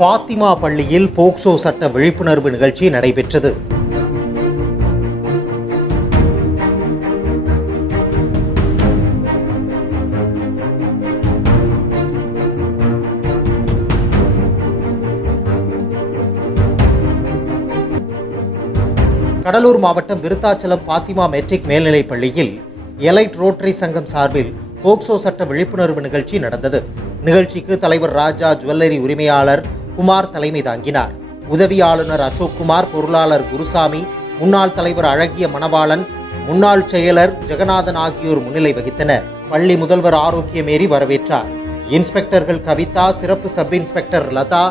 ஃபாத்திமா பள்ளியில் போக்சோ சட்ட விழிப்புணர்வு நிகழ்ச்சி நடைபெற்றது. கடலூர் மாவட்டம் விருத்தாச்சலம் ஃபாத்திமா மெட்ரிக் மேல்நிலைப் பள்ளியில் எலைட் ரோட்டரி சங்கம் சார்பில் போக்சோ சட்ட விழிப்புணர்வு நிகழ்ச்சி நடந்தது. நிகழ்ச்சிக்கு தலைவர் ராஜா ஜுவல்லரி உரிமையாளர் குமார் தலைமை தாங்கினார். உதவி ஆளுநர் அசோக் குமார், பொருளாளர் குருசாமி, முன்னாள் தலைவர் அழகிய மணவாளன், முன்னாள் செயலர் ஜெகநாதன் ஆகியோர் முன்னிலை வகித்தனர். பள்ளி முதல்வர் ஆரோக்கியமேரி வரவேற்றார். இன்ஸ்பெக்டர்கள் கவிதா, சிறப்பு சப் இன்ஸ்பெக்டர் லதா,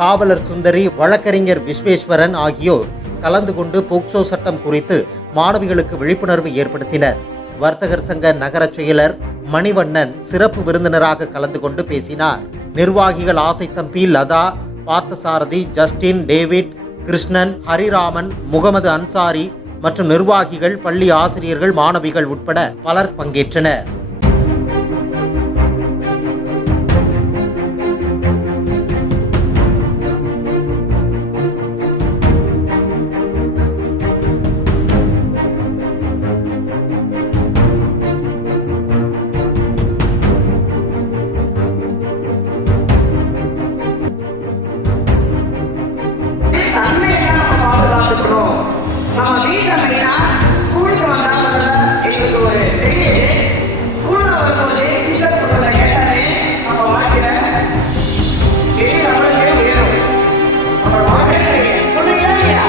காவலர் சுந்தரி, வழக்கறிஞர் விஸ்வேஸ்வரன் ஆகியோர் கலந்து கொண்டு போக்சோ சட்டம் குறித்து மாணவிகளுக்கு விழிப்புணர்வு ஏற்படுத்தினர். வர்த்தகர் சங்க நகர செயலர் மணிவண்ணன் சிறப்பு விருந்தினராக கலந்து கொண்டு பேசினார். நிர்வாகிகள் ஆசைத்தம்பி, லதா, பார்த்தசாரதி, ஜஸ்டின், டேவிட், கிருஷ்ணன், ஹரிராமன், முகமது அன்சாரி மற்றும் நிர்வாகிகள், பள்ளி ஆசிரியர்கள், மாணவிகள் உட்பட பலர் பங்கேற்றனர். நம்ம வீட்டில் மெயினா ஸ்கூலுக்கு வந்தால் எங்களுக்கு ஒரு பெரிய ஸ்கூலில் வரும்போது டீச்சர் சொல்கிறத கேட்டாலே நம்ம வாழ்க்கையில் பெரிய லெவலுக்கே உயரும். நம்ம வாழ்க்கையில் சொன்னீங்களா இல்லையா?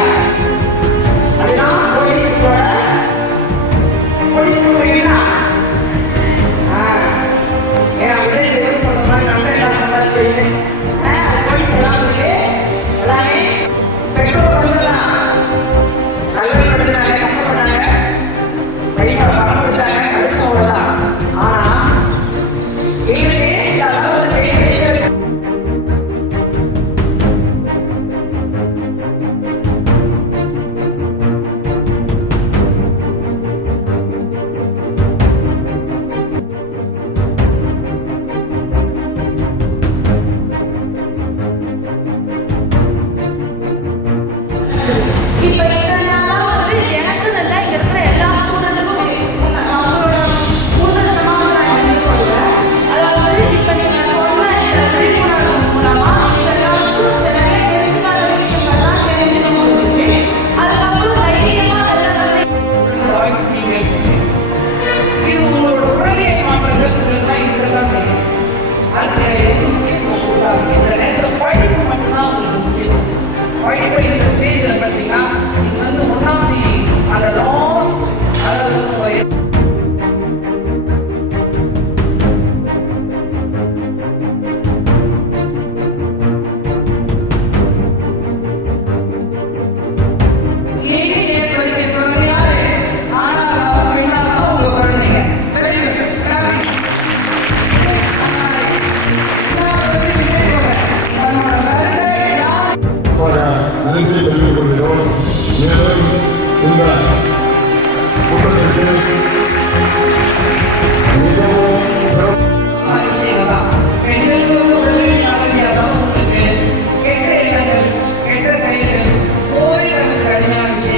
அதுதான் போலீஸ் புரியுங்களா? ஏன் உதவி சொல்கிற மாதிரி நல்ல இடம் சொல்லி